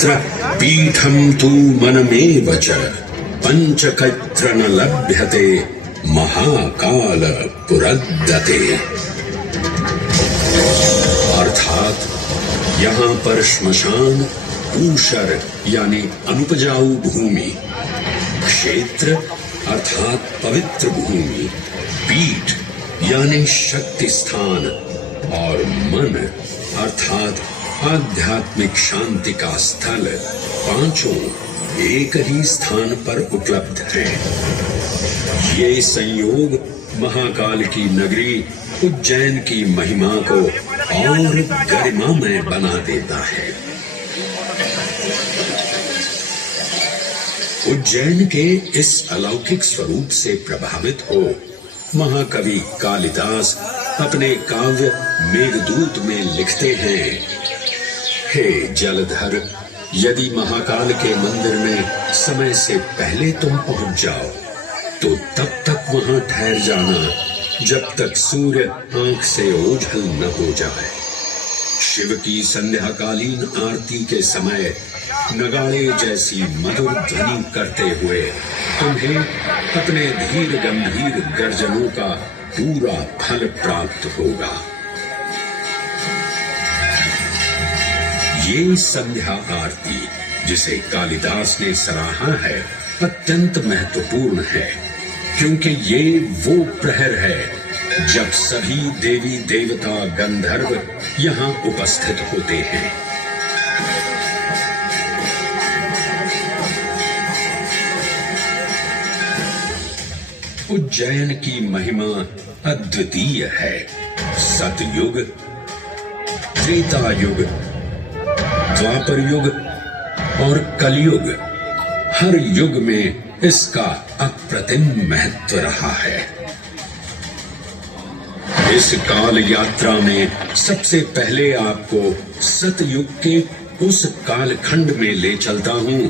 पीठम तू मनमेव च पंचकत्र न लभ्यते महाकाल पुरद्दते। अर्थात यहाँ पर श्मशान, ऊषर यानी अनुपजाऊ भूमि, क्षेत्र अर्थात पवित्र भूमि, पीठ यानी शक्ति स्थान और मन अर्थात आध्यात्मिक शांति का स्थल पांचों एक ही स्थान पर उपलब्ध हैं। ये संयोग महाकाल की नगरी उज्जैन की महिमा को और गरिमामय बना देता है। उज्जैन के इस अलौकिक स्वरूप से प्रभावित हो महाकवि कालिदास अपने काव्य मेघदूत में लिखते हैं, हे जलधर, यदि महाकाल के मंदिर में समय से पहले तुम पहुंच जाओ तो तब तक वहां ठहर जाना जब तक सूर्य आंख से ओझल न हो जाए। शिव की संध्याकालीन आरती के समय नगाड़े जैसी मधुर ध्वनि करते हुए तुम्हें अपने धीर गंभीर गर्जनों का पूरा फल प्राप्त होगा। ये संध्या आरती जिसे कालिदास ने सराहा है अत्यंत महत्वपूर्ण है, क्योंकि ये वो प्रहर है जब सभी देवी देवता गंधर्व यहाँ उपस्थित होते हैं। उज्जैन की महिमा अद्वितीय है। सतयुग, त्रेता युग, द्वापर युग और कलयुग, हर युग में इसका अप्रतिम महत्व रहा है। इस काल यात्रा में सबसे पहले आपको सतयुग के उस कालखंड में ले चलता हूँ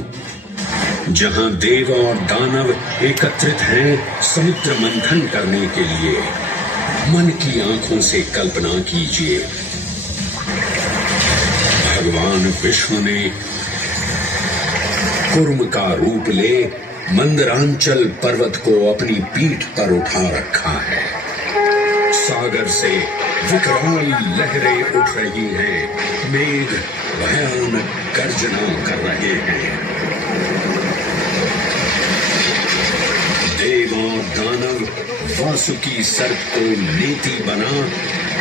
जहां देव और दानव एकत्रित हैं समुद्र मंथन करने के लिए। मन की आंखों से कल्पना कीजिए, भगवान विष्णु ने कुर्म का रूप ले मंदरांचल पर्वत को अपनी पीठ पर उठा रखा है। सागर से विकराल लहरें उठ रही हैं, मेघ भयानक गर्जना कर रहे हैं। देव और दानव वासुकी सर्प को नेति बना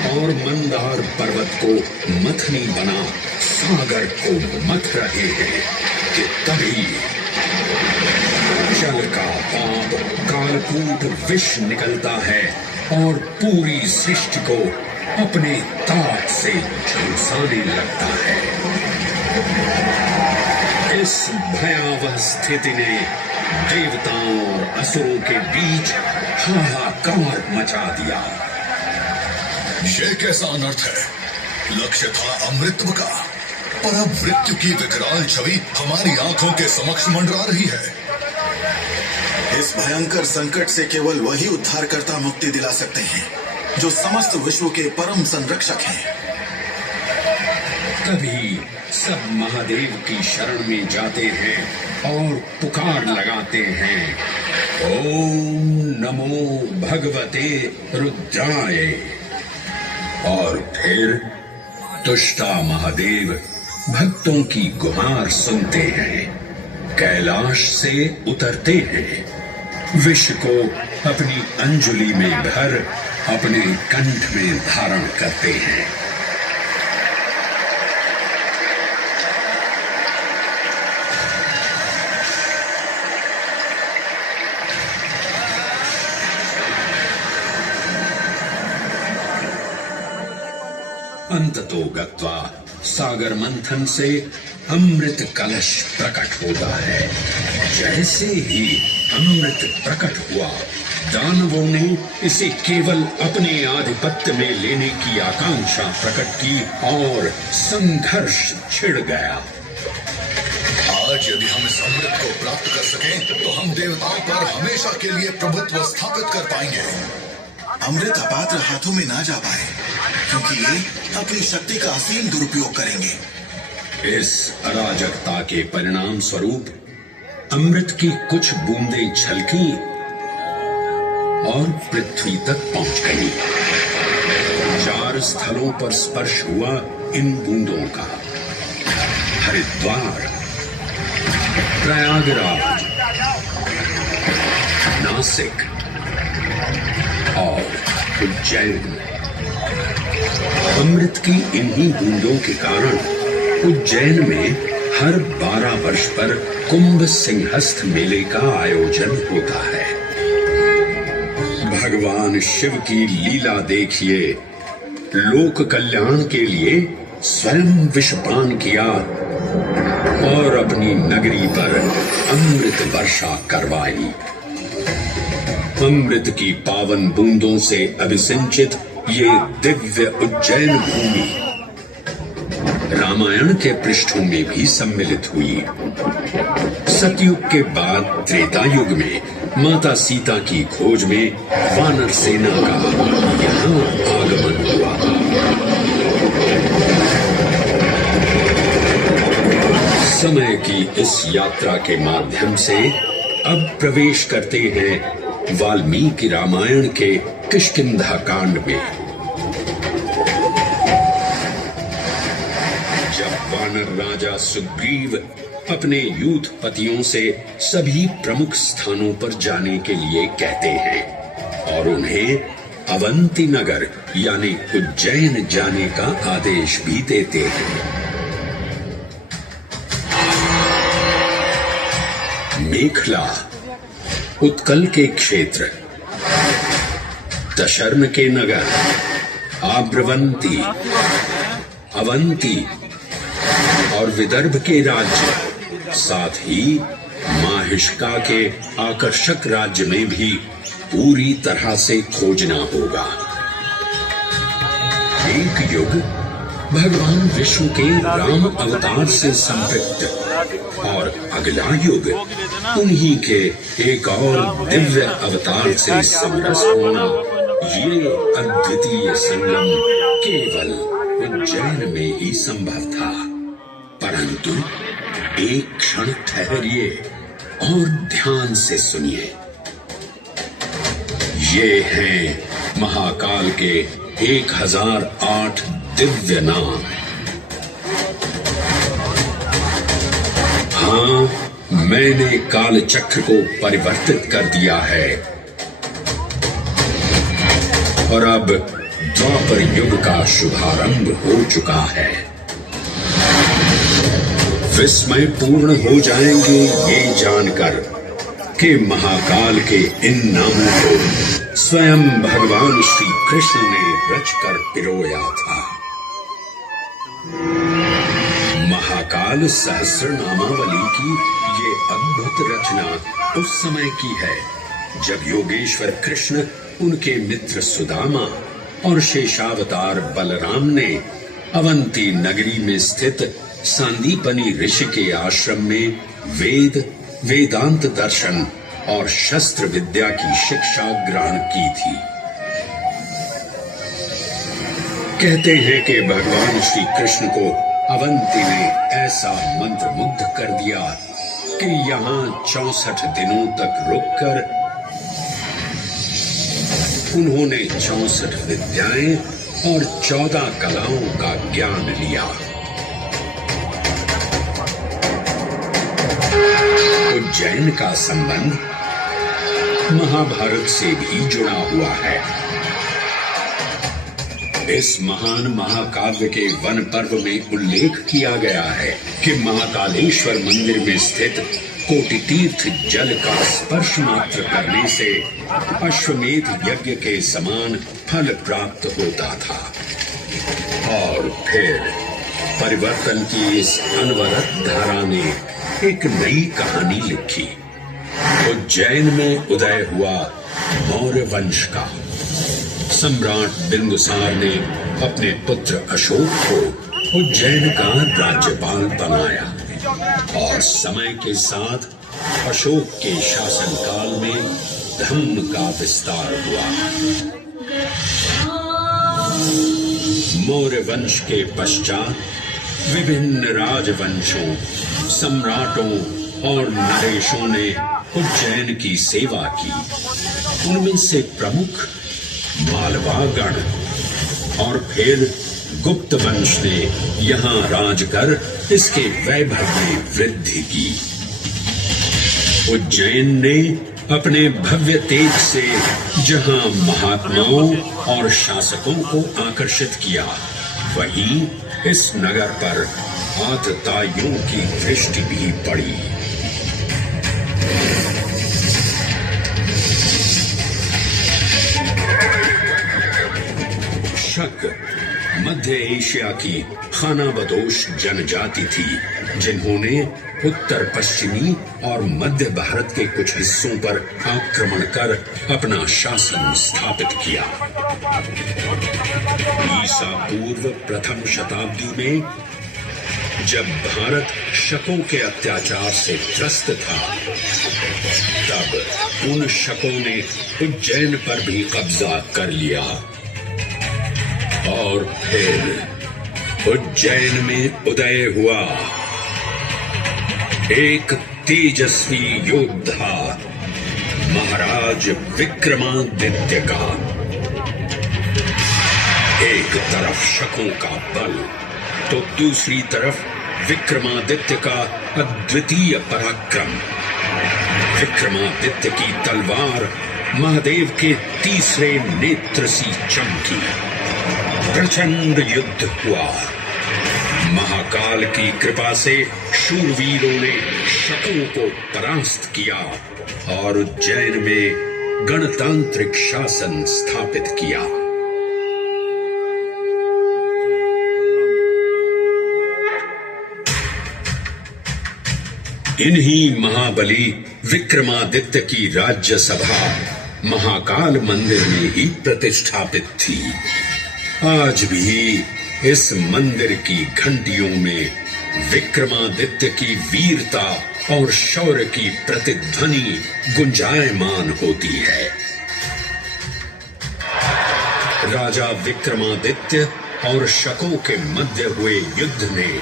और मंदार पर्वत को मथनी बना सागर को मथ रहे हैं कि तभी जल का पाप कालकूट विष निकलता है और पूरी सृष्टि को अपने ताप से झुलसाने लगता है। इस भयावह स्थिति ने देवताओं और असुरों के बीच हाहाकार मचा दिया। ये कैसा अनर्थ है? लक्ष्य था अमृतत्व का, पर अब मृत्यु की विकराल छवि हमारी आंखों के समक्ष मंडरा रही है। इस भयंकर संकट से केवल वही उद्धारकर्ता मुक्ति दिला सकते हैं जो समस्त विश्व के परम संरक्षक हैं। तभी सब महादेव की शरण में जाते हैं और पुकार लगाते हैं, ओम नमो भगवते रुद्राय। और फिर तुष्टा महादेव भक्तों की गुहार सुनते हैं, कैलाश से उतरते हैं, विष को अपनी अंजुलि में भर अपने कंठ में धारण करते हैं। अंततो गत्वा सागर मंथन से अमृत कलश प्रकट होता है। जैसे ही अमृत प्रकट हुआ, दानवों ने इसे केवल अपने आधिपत्य में लेने की आकांक्षा प्रकट की और संघर्ष छिड़ गया। आज यदि हम इस अमृत को प्राप्त कर सकें तो हम देवताओं पर हमेशा के लिए प्रभुत्व स्थापित कर पाएंगे। अमृत अपात्र हाथों में ना जा पाए, क्योंकि ये अपनी शक्ति का असीम दुरुपयोग करेंगे। इस अराजकता के परिणाम स्वरूप अमृत की कुछ बूंदें छलकी और पृथ्वी तक पहुंच गई। 4 स्थलों पर स्पर्श हुआ इन बूंदों का। हरिद्वार, प्रयागराज, नासिक और उज्जैन। अमृत की इन्हीं बूंदों के कारण उज्जैन में हर 12 वर्ष पर कुंभ सिंहस्थ मेले का आयोजन होता है। भगवान शिव की लीला देखिए। लोक कल्याण के लिए स्वयं विषपान किया और अपनी नगरी पर अमृत वर्षा करवाई। अमृत की पावन बूंदों से अभिसिंचित ये दिव्य उज्जैन भूमि रामायण के पृष्ठों में भी सम्मिलित हुई। सतयुग के बाद त्रेता युग में माता सीता की खोज में वानर सेना का यहाँ आगमन हुआ। समय की इस यात्रा के माध्यम से अब प्रवेश करते हैं वाल्मीकि रामायण के किष्किंधा कांड में। वानर राजा सुग्रीव अपने यूथपतियों से सभी प्रमुख स्थानों पर जाने के लिए कहते हैं और उन्हें अवंती नगर यानी उज्जैन जाने का आदेश भी देते हैं। मेखला उत्कल के क्षेत्र, दशर्म के नगर, आब्रवंती, अवंती और विदर्भ के राज्य, साथ ही माहिष्का के आकर्षक राज्य में भी पूरी तरह से खोजना होगा। एक युग भगवान विष्णु के राम अवतार से संपृक्त और अगला युग उन्हीं के एक और दिव्य अवतार से समरस होना, ये अद्वितीय संगम केवल उज्जैन में ही संभव था। परंतु एक क्षण ठहरिए और ध्यान से सुनिए। ये हैं महाकाल के 1008 दिव्य नाम। हाँ, मैंने काल चक्र को परिवर्तित कर दिया है और अब द्वापर युग का शुभारंभ हो चुका है। विस्मय पूर्ण हो जाएंगे ये जानकर कि महाकाल के इन नामों को स्वयं भगवान श्री कृष्ण ने रचकर पिरोया था। महाकाल सहस्र नामावली की ये अद्भुत रचना उस समय की है जब योगेश्वर कृष्ण, उनके मित्र सुदामा और शेषावतार बलराम ने अवंती नगरी में स्थित सांदीपनी ऋषि के आश्रम में वेदांत दर्शन और शस्त्र विद्या की शिक्षा ग्रहण की थी। कहते हैं कि भगवान श्री कृष्ण को अवंती ने ऐसा मंत्र मुग्ध कर दिया कि यहाँ 64 दिनों तक रुककर उन्होंने 64 विद्याएं और 14 कलाओं का ज्ञान लिया। उज्जैन का संबंध महाभारत से भी जुड़ा हुआ है। इस महान महाकाव्य के वन पर्व में उल्लेख किया गया है कि महाकालेश्वर मंदिर में स्थित कोटि तीर्थ जल का स्पर्श मात्र करने से अश्वमेध यज्ञ के समान फल प्राप्त होता था। और फिर परिवर्तन की इस अनवरत धारा ने एक नई कहानी लिखी। उज्जैन में उदय हुआ मौर्य वंश का। सम्राट बिंदुसार ने अपने पुत्र अशोक को उज्जैन का राज्यपाल बनाया और समय के साथ अशोक के शासनकाल में धर्म का विस्तार हुआ। मौर्य वंश के पश्चात विभिन्न राजवंशों, सम्राटों और नरेशों ने उज्जैन की सेवा की। उनमें से प्रमुख मालवागण और फिर गुप्त वंश ने यहाँ राज कर इसके वैभव में वृद्धि की। उज्जैन ने अपने भव्य तेज से जहाँ महात्माओं और शासकों को आकर्षित किया, वहीं इस नगर पर आतताइयों की दृष्टि भी पड़ी। शक मध्य एशिया की खानाबदोश जनजाति थी, जिन्होंने उत्तर पश्चिमी और मध्य भारत के कुछ हिस्सों पर आक्रमण कर अपना शासन स्थापित किया। ईसा पूर्व प्रथम शताब्दी में जब भारत शकों के अत्याचार से त्रस्त था, तब उन शकों ने उज्जैन पर भी कब्जा कर लिया और फिर उज्जैन में उदय हुआ एक तेजस्वी योद्धा, महाराज विक्रमादित्य का। एक तरफ शकों का बल तो दूसरी तरफ विक्रमादित्य का अद्वितीय पराक्रम। विक्रमादित्य की तलवार महादेव के तीसरे नेत्र सी चमकी। प्रचंड युद्ध हुआ। महाकाल की कृपा से शूरवीरों ने शकों को परास्त किया और उज्जैन में गणतांत्रिक शासन स्थापित किया। इन्हीं महाबली विक्रमादित्य की राज्यसभा महाकाल मंदिर में ही प्रतिष्ठापित थी। आज भी इस मंदिर की घंटियों में विक्रमादित्य की वीरता और शौर्य की प्रतिध्वनि गुंजायमान होती है। राजा विक्रमादित्य और शकों के मध्य हुए युद्ध ने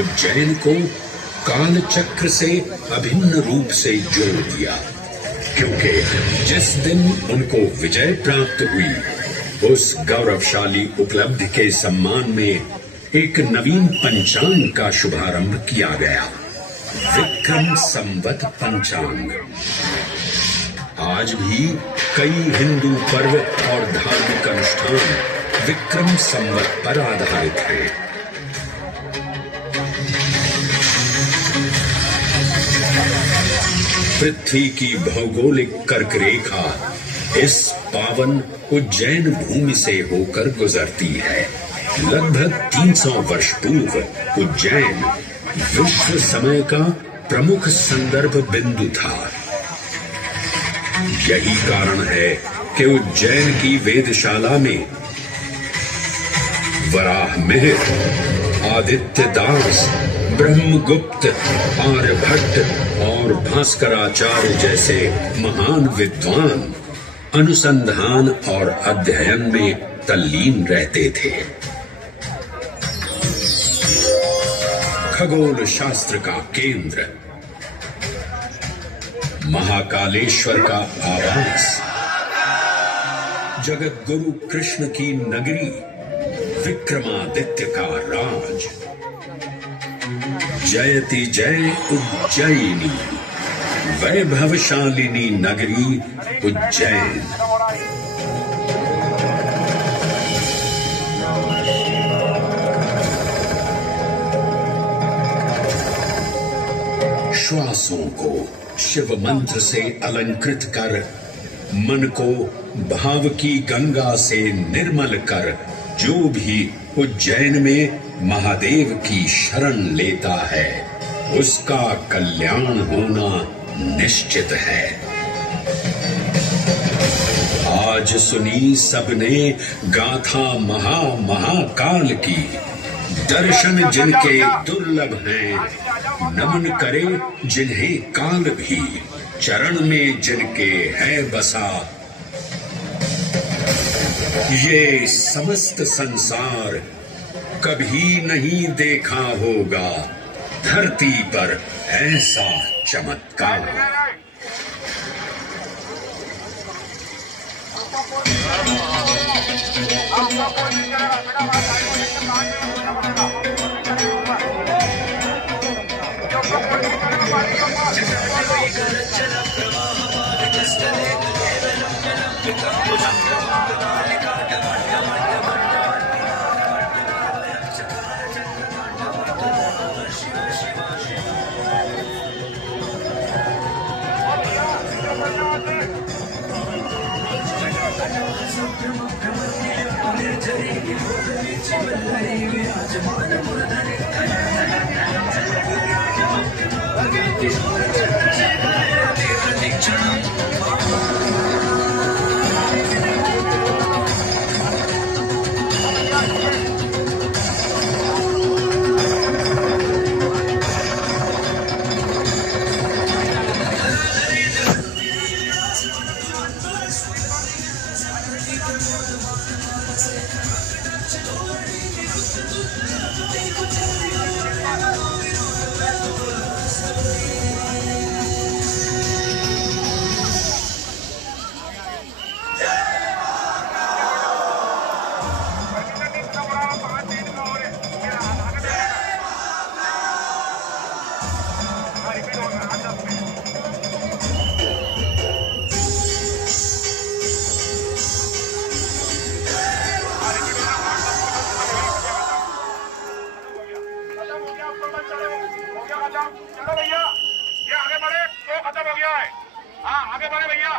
उज्जैन को काल चक्र से अभिन्न रूप से जोड़ दिया, क्योंकि जिस दिन उनको विजय प्राप्त हुई, उस गौरवशाली उपलब्धि के सम्मान में एक नवीन पंचांग का शुभारंभ किया गया, विक्रम संवत पंचांग। आज भी कई हिंदू पर्व और धार्मिक अनुष्ठान विक्रम संवत पर आधारित हैं। पृथ्वी की भौगोलिक कर्क रेखा इस पावन उज्जैन भूमि से होकर गुजरती है। लगभग 300 वर्ष पूर्व उज्जैन विश्व समय का प्रमुख संदर्भ बिंदु था। यही कारण है कि उज्जैन की वेदशाला में वराहमिहिर, आदित्य दास, ब्रह्मगुप्त, आर्यभट्ट और भास्कराचार्य जैसे महान विद्वान अनुसंधान और अध्ययन में तल्लीन रहते थे। खगोल शास्त्र का केंद्र, महाकालेश्वर का आवास, जगत गुरु कृष्ण की नगरी, विक्रमादित्य का राज। जयति जय उज्जैनी, वैभवशालिनी नगरी उज्जैन। श्वासों को शिव मंत्र से अलंकृत कर, मन को भाव की गंगा से निर्मल कर, जो भी उज्जैन में महादेव की शरण लेता है, उसका कल्याण होना निश्चित है। आज सुनी सबने गाथा महाकाल की, दर्शन जिनके दुर्लभ हैं, नमन करे जिन्हें काल भी, चरण में जिनके है बसा। ये समस्त संसार कभी नहीं देखा होगा धरती पर ऐसा चमत्कार। This